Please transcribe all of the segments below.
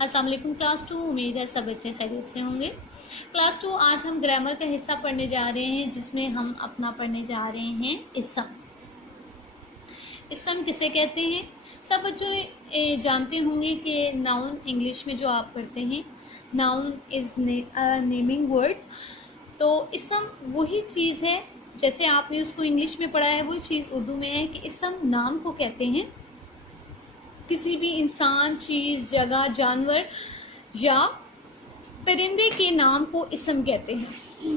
अस्सलाम वालेकुम क्लास 2। उम्मीद है सब बच्चे खैरियत से होंगे। क्लास 2 आज हम ग्रामर का हिस्सा पढ़ने जा रहे हैं, जिसमें हम अपना पढ़ने जा रहे हैं इसम। इसम किसे कहते हैं? सब बच्चों जानते होंगे कि नाउन इंग्लिश में जो आप पढ़ते हैं, नाउन इज़ नेमिंग वर्ड। तो इसम वही चीज़ है, जैसे आपने उसको इंग्लिश में पढ़ा है वही चीज़ उर्दू में है कि इसम नाम को कहते हैं। किसी भी इंसान, चीज़, जगह, जानवर या परिंदे के नाम को इसम कहते हैं।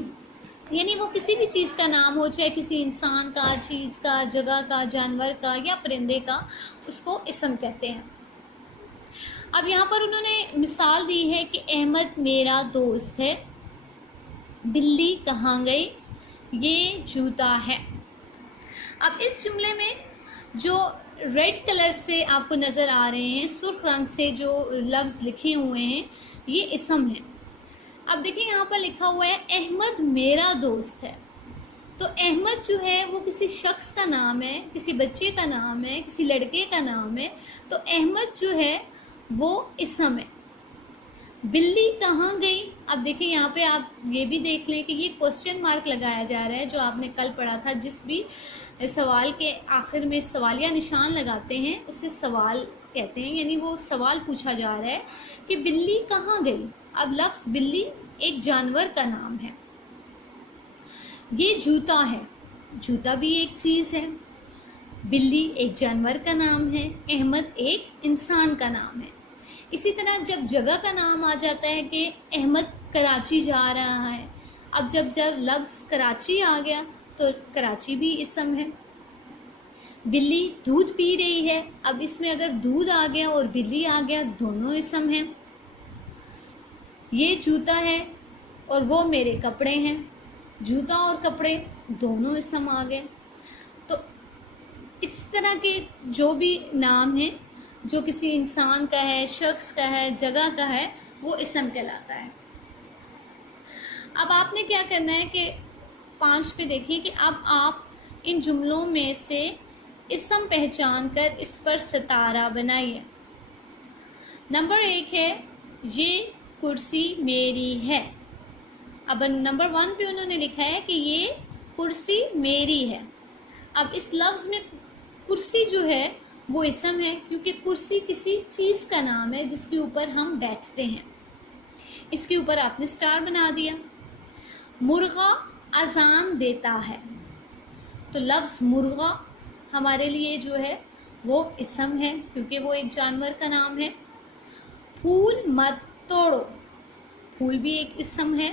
यानी वो किसी भी चीज़ का नाम हो, चाहे किसी इंसान का, चीज़ का, जगह का, जानवर का या परिंदे का, उसको इसम कहते हैं। अब यहाँ पर उन्होंने मिसाल दी है कि अहमद मेरा दोस्त है, बिल्ली कहाँ गई, ये जूता है। अब इस जुमले में जो रेड कलर से आपको नज़र आ रहे हैं, सुर्ख रंग से जो लफ्ज़ लिखे हुए हैं, ये इसम है। अब देखिए यहाँ पर लिखा हुआ है अहमद मेरा दोस्त है। तो अहमद जो है वो किसी शख्स का नाम है, किसी बच्चे का नाम है, किसी लड़के का नाम है। तो अहमद जो है वो इसम है। बिल्ली कहाँ गई? अब देखिए यहाँ पे आप ये भी देख लें कि ये क्वेश्चन मार्क लगाया जा रहा है, जो आपने कल पढ़ा था। जिस भी सवाल के आखिर में सवालिया निशान लगाते हैं उसे सवाल कहते हैं, यानी वो सवाल पूछा जा रहा है कि बिल्ली कहाँ गई। अब लफ्ज़ बिल्ली एक जानवर का नाम है। ये जूता है, जूता भी एक चीज़ है। बिल्ली एक जानवर का नाम है, अहमद एक इंसान का नाम है। इसी तरह जब जगह का नाम आ जाता है कि अहमद कराची जा रहा है, अब जब लफ्ज़ कराची आ गया तो कराची भी इसम है। बिल्ली दूध पी रही है, अब इसमें अगर दूध आ गया और बिल्ली आ गया, दोनों इसम हैं। ये जूता है और वो मेरे कपड़े हैं, जूता और कपड़े दोनों इसम आ गए। तो इस तरह के जो भी नाम हैं, जो किसी इंसान का है, शख्स का है, जगह का है, वो इसम कहलाता है। अब आपने क्या करना है कि 5 पे देखिए कि अब आप इन जुमलों में से इसम पहचान कर इस पर सितारा बनाइए। नंबर 1 है ये कुर्सी मेरी है। अब नंबर 1 पे उन्होंने लिखा है कि ये कुर्सी मेरी है। अब इस लफ्ज़ में कुर्सी जो है वो इसम है, क्योंकि कुर्सी किसी चीज़ का नाम है जिसके ऊपर हम बैठते हैं। इसके ऊपर आपने स्टार बना दिया। मुर्गा अजान देता है, तो लफ्ज़ मुर्गा हमारे लिए जो है वो इसम है, क्योंकि वो एक जानवर का नाम है। फूल मत तोड़ो, फूल भी एक इसम है।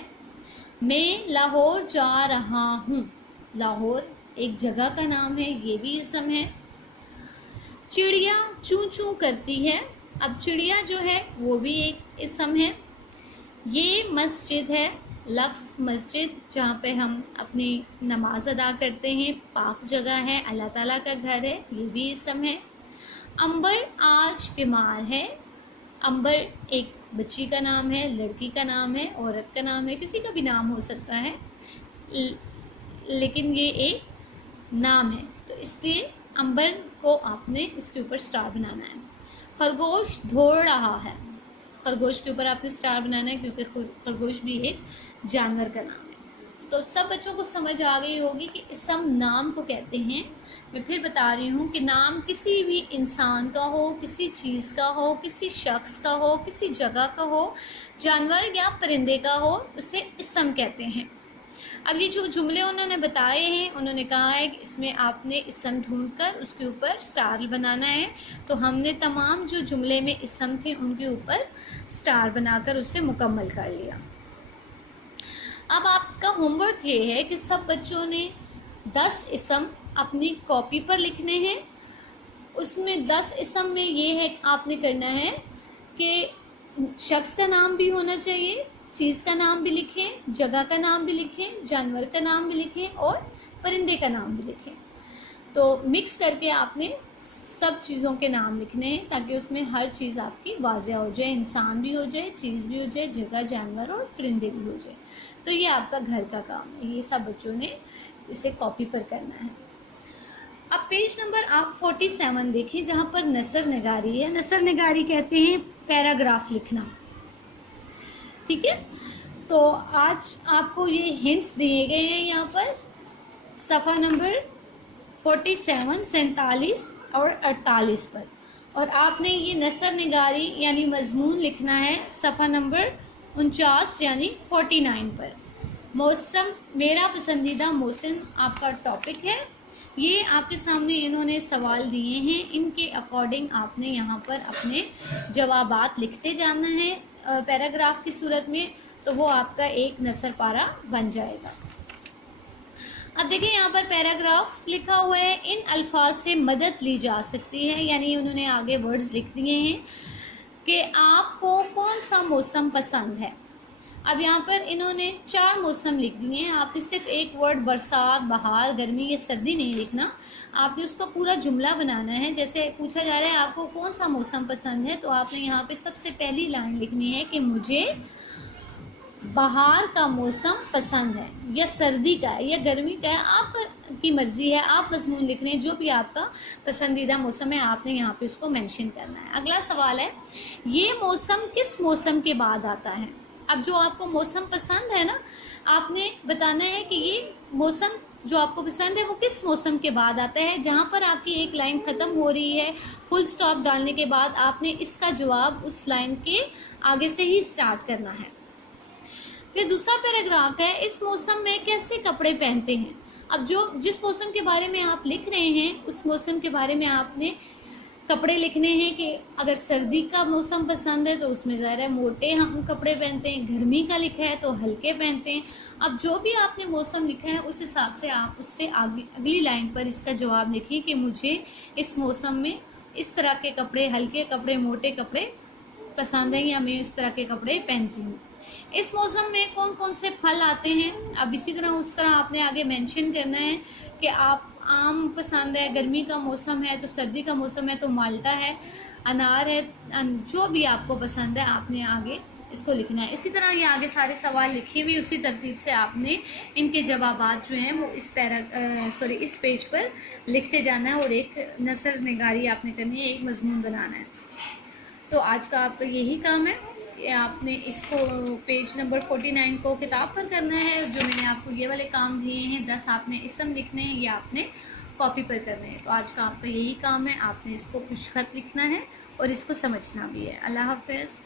मैं लाहौर जा रहा हूँ, लाहौर एक जगह का नाम है, ये भी इसम है। चिड़िया चूं चूं करती है, अब चिड़िया जो है वो भी एक इसम है। ये मस्जिद है, लफ्ज़ मस्जिद जहाँ पे हम अपनी नमाज अदा करते हैं, पाक जगह है, अल्लाह ताला का घर है, ये भी इसम है। अंबर आज बीमार है, अंबर एक बच्ची का नाम है, लड़की का नाम है, औरत का नाम है, किसी का भी नाम हो सकता है, लेकिन ये एक नाम है, तो इसलिए अंबर को आपने इसके ऊपर स्टार बनाना है। खरगोश दौड़ रहा है, खरगोश के ऊपर आपने स्टार बनाना है, क्योंकि खरगोश भी एक जानवर का नाम है। तो सब बच्चों को समझ आ गई होगी कि इसम नाम को कहते हैं। मैं फिर बता रही हूँ कि नाम किसी भी इंसान का हो, किसी चीज़ का हो, किसी शख्स का हो, किसी जगह का हो, जानवर या परिंदे का हो, उसे इसम कहते हैं। अब ये जो जुमले उन्होंने बताए हैं, उन्होंने कहा है कि इसमें आपने इसम ढूंढकर उसके ऊपर स्टार बनाना है। तो हमने तमाम जो जुमले में इसम थे उनके ऊपर स्टार बनाकर उसे मुकम्मल कर लिया। अब आपका होमवर्क ये है कि सब बच्चों ने 10 इसम अपनी कॉपी पर लिखने हैं। उसमें 10 इसम में ये है आपने करना है कि शख्स का नाम भी होना चाहिए, चीज़ का नाम भी लिखें, जगह का नाम भी लिखें, जानवर का नाम भी लिखें और परिंदे का नाम भी लिखें। तो मिक्स करके आपने सब चीज़ों के नाम लिखने हैं, ताकि उसमें हर चीज़ आपकी वाज़ेह हो जाए, इंसान भी हो जाए, चीज़ भी हो जाए, जगह, जानवर और परिंदे भी हो जाए। तो ये आपका घर का काम है, ये सब बच्चों ने इसे कॉपी पर करना है। अब पेज नंबर आप 47 देखें, जहाँ पर नसर नगारी है। नसर नगारी कहते हैं पैराग्राफ लिखना, ठीक है। तो आज आपको ये हिंट्स दिए गए हैं यहाँ पर सफ़ा नंबर 47, 47 और 48 पर, और आपने ये नसर निगारी यानी मजमून लिखना है सफ़ा नंबर 49 यानी 49 पर। मौसम, मेरा पसंदीदा मौसम आपका टॉपिक है। ये आपके सामने इन्होंने सवाल दिए हैं, इनके अकॉर्डिंग आपने यहाँ पर अपने जवाबात लिखते जाना है पैराग्राफ की सूरत में, तो वो आपका एक नसर पारा बन जाएगा। अब देखिए यहाँ पर पैराग्राफ लिखा हुआ है, इन अल्फाज से मदद ली जा सकती है, यानी उन्होंने आगे वर्ड्स लिख दिए हैं कि आपको कौन सा मौसम पसंद है। अब यहाँ पर इन्होंने 4 मौसम लिख दिए हैं। आपने सिर्फ एक वर्ड बरसात, बहार, गर्मी या सर्दी नहीं लिखना, आपने उसका पूरा जुमला बनाना है। जैसे पूछा जा रहा है आपको कौन सा मौसम पसंद है, तो आपने यहाँ पे सबसे पहली लाइन लिखनी है कि मुझे बहार का मौसम पसंद है, या सर्दी का है, या गर्मी का है, आपकी मर्जी है। आप मजमून लिख रहे हैं, जो भी आपका पसंदीदा मौसम है आपने यहाँ पे उसको मेंशन करना है। अगला सवाल है, ये मौसम किस मौसम के बाद आता है। अब जो आपको मौसम पसंद है ना, आपने बताना है कि ये मौसम जो आपको पसंद है वो किस मौसम के बाद आता है। जहाँ पर आपकी एक लाइन ख़त्म हो रही है, फुल स्टॉप डालने के बाद आपने इसका जवाब उस लाइन के आगे से ही स्टार्ट करना है। फिर दूसरा पैराग्राफ है, इस मौसम में कैसे कपड़े पहनते हैं। अब जो जिस मौसम के बारे में आप लिख रहे हैं उस मौसम के बारे में आपने कपड़े लिखने हैं कि अगर सर्दी का मौसम पसंद है तो उसमें ज़रा मोटे हम कपड़े पहनते हैं, गर्मी का लिखा है तो हल्के पहनते हैं। अब जो भी आपने मौसम लिखा है उस हिसाब से आप उससे आगे अगली लाइन पर इसका जवाब लिखिए कि मुझे इस मौसम में इस तरह के कपड़े, हल्के कपड़े, मोटे कपड़े पसंद हैं, या मैं इस तरह के कपड़े पहनती हूँ। इस मौसम में कौन कौन से फल आते हैं। अब इसी तरह उस तरह आपने आगे मेंशन करना है कि आप आम पसंद है, गर्मी का मौसम है तो सर्दी का मौसम है तो माल्टा है, अनार है, जो भी आपको पसंद है आपने आगे इसको लिखना है। इसी तरह ये आगे सारे सवाल लिखे हुए उसी तरतीब से आपने इनके जवाबात जो हैं वो इस पेज पर लिखते जाना है, और एक नसर निगारी आपने करनी है, एक मजमून बनाना है। तो आज का आपका यही काम है, आपने इसको पेज नंबर 49 को किताब पर करना है। जो मैंने आपको ये वाले काम दिए हैं 10 आपने इसम लिखने हैं, ये आपने कॉपी पर करने हैं। तो आज का आपका यही काम है, आपने इसको खुशखत लिखना है और इसको समझना भी है। अल्लाह हाफ़िज़।